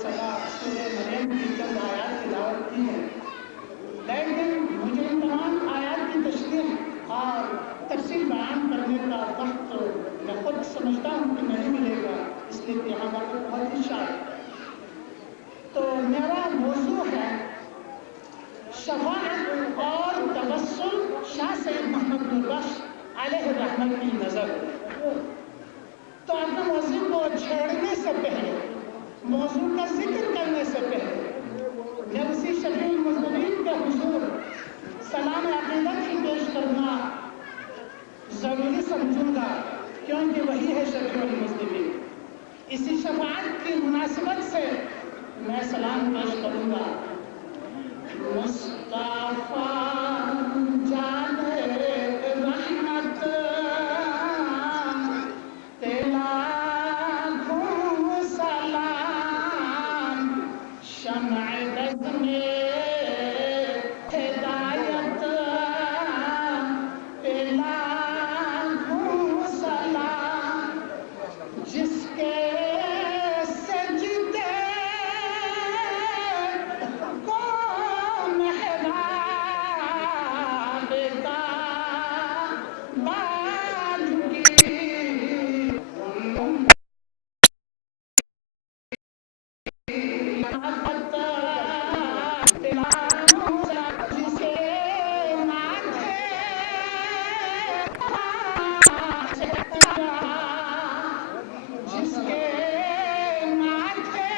سورہ مریم کی چند آیات تلاوت کی ہے، لیکن مجھے ان تمام آیات کی تشریح اور تفصیل بیان کرنے کا وقت میں خود سمجھتا ہوں کہ نہیں ملے گا، اس لیے کہ یہاں وقت بہت ہی شارٹ ہے۔ تو میرا موضوع ہے شفاعت اور توسل شاہ سید محمد نوربخش علیہ الرحمت کی نظر۔ تو اپنے موضوع کو چھیڑنے سے پہلے، موضوع کا ذکر کرنے سے پہلے، میں اسی شفیع المذنبین کے حضور سلام عقیدت ہی پیش کرنا ضروری سمجھوں گا، کیونکہ وہی ہے شفیع المذنبین۔ اسی شفاعت کی مناسبت سے میں سلام پیش کروں گا۔ مصطفیٰ جان رحمت تیرا گھوں سلام، شمع بز میں ہدایت تیرا گھوں سلام، جس کے سجدے کو محراب کا بانگی، جسے ماتھے جس کے ماتھے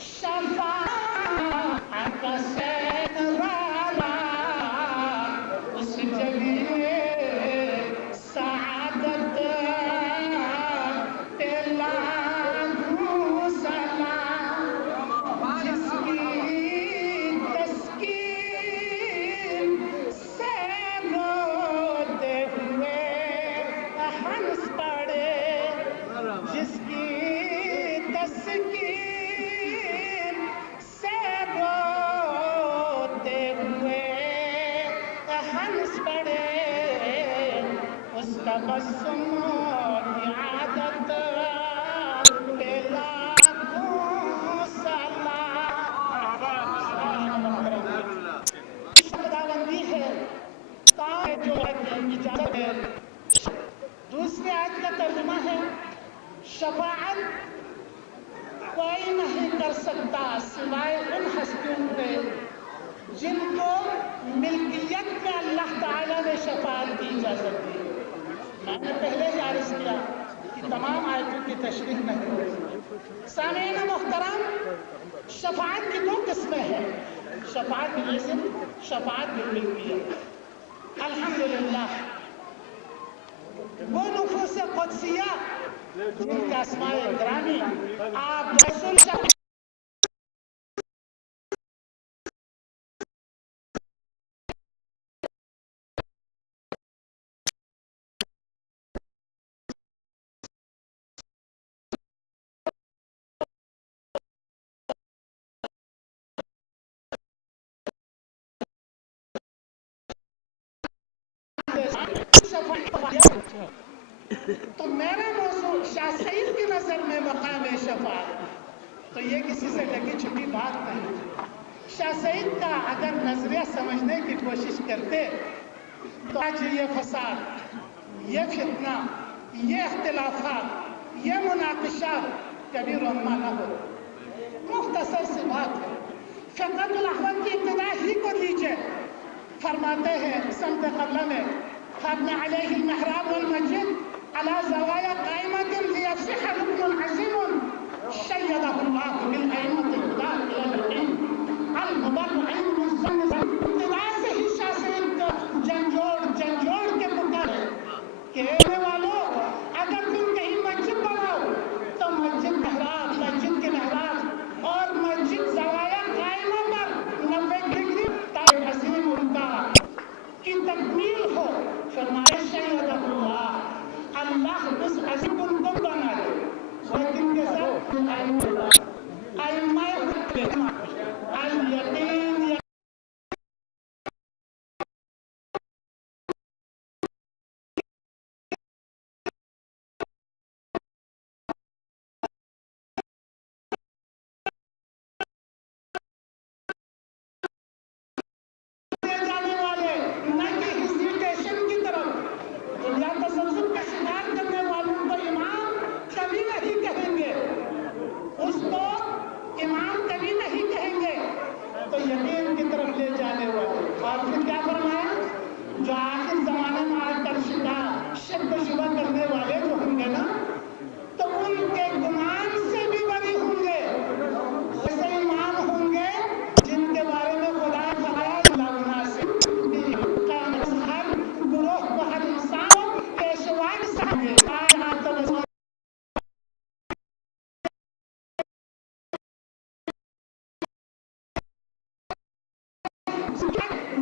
شفاعت کا سہرا، اس جلیل سعادت پہ لاکھوں سلام، جس کی تسکین سے روتے ہوئے ہنس پڑے، جس کی تسکین سے روتے ہوئے ہنس پڑے، اس تبسم کی عادت پہ لاکھوں سلام۔ خداوندی ہے کام جو اجازت ہے۔ دوسری آیت کا ترجمہ ہے شفاعت کوئی نہیں کر سکتا سوائے ان ہستیوں کے جن کو ملکیت میں اللہ تعالیٰ نے شفاعت کی اجازت دی۔ میں نے پہلے ہی عرض کیا کہ تمام آیتوں کی تشریح نہیں ہوئی۔ سامعین محترم، شفاعت کی دو قسمیں ہیں، شفاعت بالاذن، شفاعت بالملکیت۔ الحمدللہ وہ نفوس قدسیہ جن کے اسماء گرامی آپ رسول تو میرا موضوع شاہ سید کی نظر میں مقام شفاعت، تو یہ کسی سے ڈھکی چھپی بات نہیں۔ شاہ سید کا اگر نظریہ سمجھنے کی کوشش کرتے تو آج یہ فساد، یہ فتنہ، یہ اختلافات، یہ مناقشات کبھی رونما نہ ہو۔ مختصر سی بات ہے، فقہ الاحوال کی ابتدا ہی کو لیجئے، فرماتے ہیں سمت قبلہ میں فَابْنَ عَلَيْهِ الْمِحْرَابُ وَالْمَسْجِدُ عَلَى زَوَايَا قَائِمَةٍ لِيَفْصِحَ رُكْنٌ عَظِيمٌ شَيَّدَهُ اللَّهُ بِالْأَئِمَّةِ الْهُدَاةِ إِلَى الْيَقِينِ الْمُبَرَّئِينَ مِنْ ظَنِّ ابتدا سے ہی شاہ سید جھنجھوڑ کے پکارے، کہنے والوں اگر تم کہیں مسجد بناؤ تو مسجد محراب، مسجد کے محراب اور مسجد زوایا قائمہ پر 90 ڈگری تاکہ عظیم ان کا کی تکمیل ہو۔ فرمائے شیدہ اللہ اس عظیم ان کو بنا دے، وہ دن کے ساتھ الیقین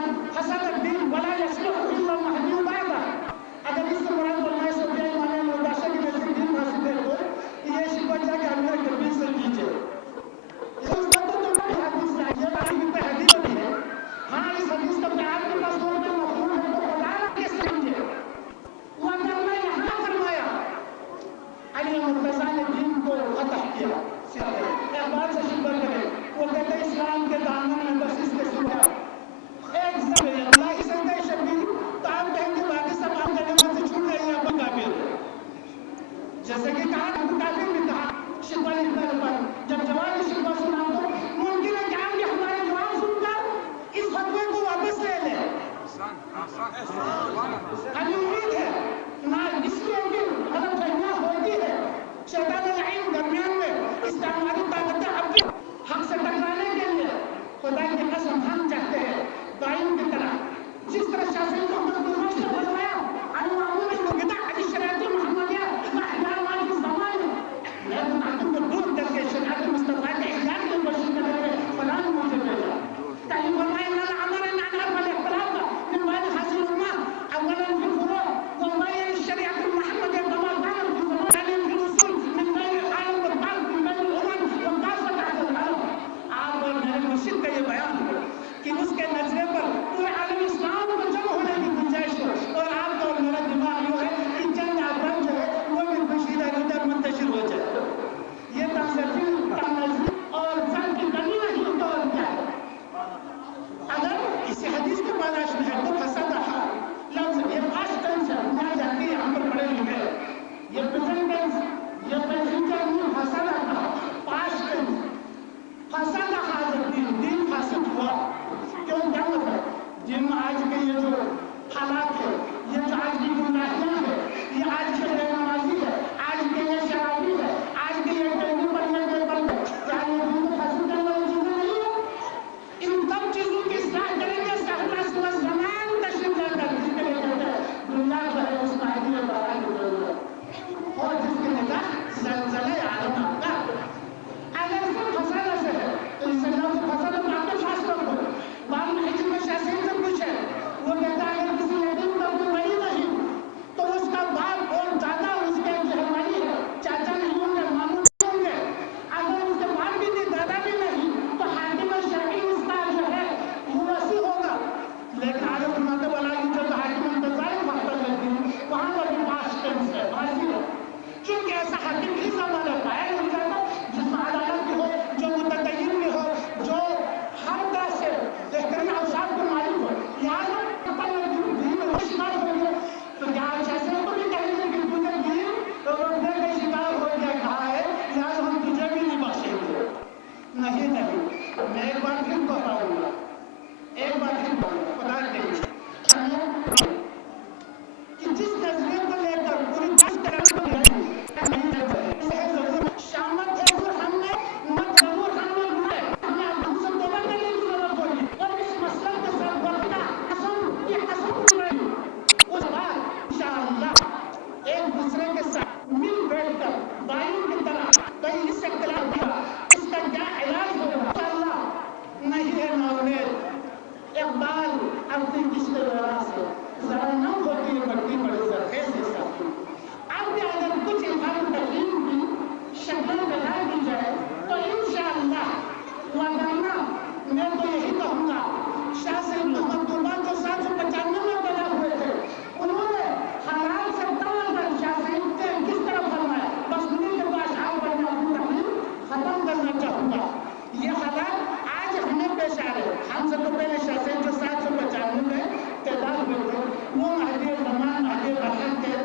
من حسد الدین ولا یصلح الا المهدی بعده. اگر اس سے مراد علماء صوفیہ امام مباشر کے نزدیک دین حاصل ہے تو یہ شبہ جا کے اللہ کبیر سے کیجیے. اس بات تو حدیث ہے، یہ بات بھی حدیث ہوتی ہے. ہاں اس حدیث کا بیان کے مضمون میں مفہوم ہے تو قرآن کے سمجھے. وَأَنَّ اللَّهَ یہاں فرمایا علی مرتضیٰ نے دین کو فتح کیا. اقبال سے شکر کرے، وہ کہتے ہیں اسلام کے دامن میں بس اس کے سوا ایک زمین اللہ کی سجدہ شبیر تو آپ کہیں کہ باقی سب آپ کلمات سے چھوٹ رہی ہیں، آپ کافر. جیسے کہ کہا کافر بھی کہا شکوہ لکھنے پر جب جواب شکوہ سنا تو ممکن ہے کہ آپ یہ ہمارے جواب سن کر اس فتوے کو واپس لے لیں. ہمیں امید ہے نہ اس لیے کہ غلط فہمیاں ہوتی ہے. شیطان لعین درمیان میں استعماری طاقتیں اب بھی حق سے ٹکرانے کے لیے خدا کی قسم ہم چاہتے ہیں دائم کی طرح جس طرح شاہ سید محمد قرآن سے بتایا علی معمول البدع علی شریعت محمدیہ احیاء مالک الزمان لیکن عقل کو دور کر کے شریعت مصطفیٰ کے احیاء کی کوشش کر رہے ہیں فلاں مجھے بھیجا. تعلیم فرمائے ان الامر عن اربع الاختلاف من بعد حاصل الامه اولا في الفروع وبين الشريعه المحمديه كما كانت في زمان ثانيا في الاصول من بين العالم والبعض من بين الامم وكافه تحت العالم. آپ اور میرے مرشد کا یہ بیان ہے کہ اس کے نظرے پر پورے عالم اسلام کو جمع ہونے کی گنجائش ہے اور آپ کا اور میرا دماغ یہ ہے کہ چند افراد جو ہے وہ بھی خوشی ادھر منتشر ہو جائے. یہ تنظیم اور فن کی کمی نہیں تو اور کیا ہے. اگر اس حدیث کے پاداش میں ہے تو فسادہ لفظ یہ پاسٹ ٹینس ہے. کہا جاتی ہے ہم پر پڑھے لکھے یہ پریزنٹ ٹینس یہ فیوچر نہیں فسادہ کا پاسٹ ٹینس. فسادہ حاضر دین فاسد ہوا. کیوں کیا مطلب جن آج کے یہ جو حالات ہے یہ جو آج کی گمراہیاں ہے یہ آج کے بے نمازی ہے آج کے یہ شرابی ہے آج کے یہ ٹینی پڑھنے کے بند ہے کیا یہ دین کو فاسد کرنے والی چیزیں نہیں ہے. ان سب چیزوں کی اصلاح کریں گے سہلس و زمان تشریف لے کر جس کے لیے کہتے ہیں دنیا جو ہے اس مہدی میں بڑھانے کی ضرورت اور جس کی نگاہ زلزلہ عالم آتا ہے. اگر صرف فسادہ سے ہے تو اس سے لفظ فسادہ میں آپ کے فاصلہ ہو. بعد میں حجم میں شاہ سید سے پوچھے وہ کہتا ہے اگر کسی یتیم کا کوئی ولی نہیں تو اس کا باپ اور دادا اس کے جہروانی ہے چاچا نہیں ہوں گے ماموں نہیں ہوں گے. اگر اس کے باپ بھی نہیں دادا بھی نہیں تو حاکم شرعی اس کا جو ہے وہ وسیع ہوگا. لیکن آگے فرماتے والا کی جو حاکم انتظار وقت لگتی ہے وہاں پر بھی پاس ٹینس ہے واضح ہے. چونکہ ایسا حاکم ہی زمانہ پایا نہیں جاتا جس میں عدالت بھی ہو جو متدین بھی ہو جو ہر طرح سے بہترین اوصاف کو مالک ہو. لہٰذا دین میں شکار ہو گیا تو کیا ایسے تو نہیں کہیں گے کہ تجھے دین روکنے کا شکار ہو گیا کہا ہے لہٰذا ہم تجھے بھی نہیں بخشیں گے. نہیں میں ایک بار پھر بتاؤں گا خدا کے کہ جس نظریے کو لے کر پوری بات کرنا شامت ضرور ہم نے مت ضرور ہم نے بنائے ہمیں ہم سے توبہ کرنے کی ضرورت ہوگی اور اس مسئلہ کے ساتھ بڑھنا قسم یہ قسم کی رہی اس بات انشاءاللہ ایک دوسرے کے ساتھ مل بیٹھ کر بائیوں کی طرح کہیں اس اختلاف کیا اس کا کیا علاج ہوگا انشاءاللہ نہیں ہے ناامید. اقبال اپنی کشتے وغیرہ سے ذرا نم ہوتی ہے بڑھتی بڑی زرخیز کے ساتھ اب بھی اگر کچھ اظہار تقلیم کی شکل بنا دی جائے تو انشاءاللہ وگرنہ میں تو یہی کہوں گا شاہ سید محمد قربان جو 795 میں پیدا ہوئے تھے انہوں نے حالات سے تمام کر شاہ سید کے کس طرح فرمایا بس انہیں کے پاس آؤ پر میں اپنی تقلیم ختم کرنا چاہوں گا. یہ حالات آج ہمیں پیش آ رہے ہیں. ہم سے تو پہلے شاہ سید جو 795 میں پیدا ہوئے تھے وہ مہدی زمان مہدی برحق کے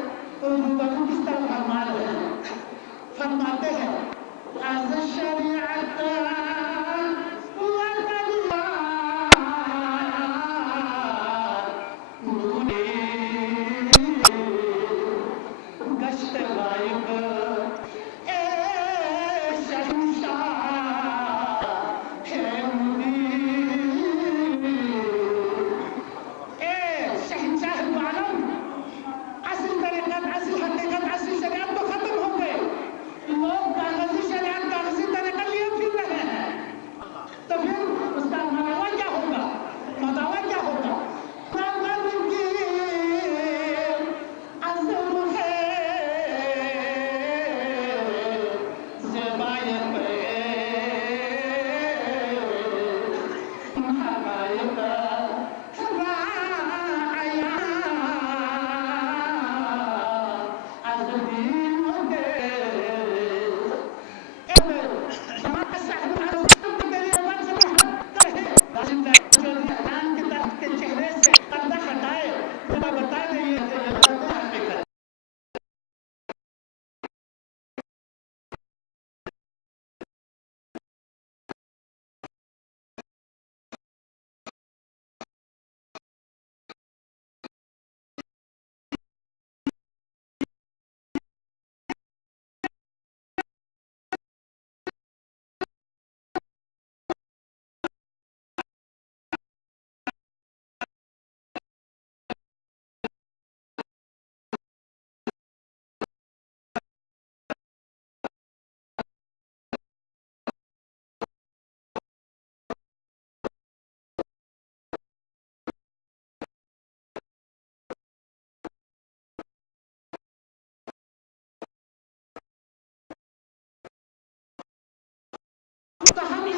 روبرو کس طرح فرما رہے ہیں. فرماتے ہیں از شریعت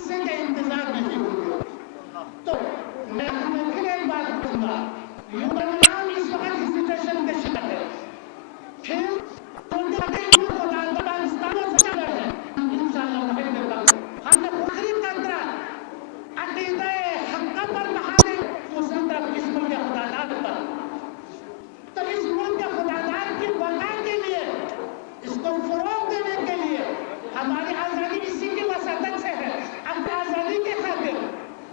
حصے کا انتظار نہیں ہوگا. تو میں تمہیں پھر ایک بات کہوں گا، یونان اس وقت ہیزیٹیشن کا شکار ہے. پھر ہم نے پوری قطرہ عقیدہ حقہ پر بہانے دوسری طرف اس ملک خداداد پر. تو اس ملک خداداد کی بقا کے لیے، اس کو فروغ دینے کے لیے، ہماری آزادی اسی کی وسعت سے ہے. اب آزادی کے خاطر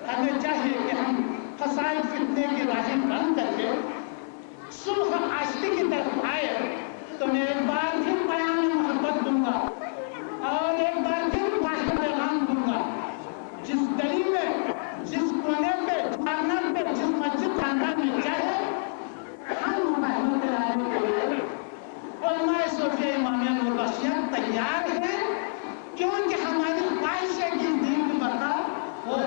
ہمیں چاہیے کہ ہم فساد فتنے کی راہیں بند کر کے صلح و آشتی کی طرف آئے. تو میں ایک بار پھر بیان محبت دوں گا اور ایک بار پھر واحد پیغام دوں گا. جس گلی میں، جس کونے پہ، خاندان پہ، جس مسجد خاندان میں چاہے ہم محبت دلانے کے لیے علماء صوفیہ امامیہ نور بخشیہ تیار ہیں، کیونکہ ہماری خواہش ہے کہ دین کی بقا ہو.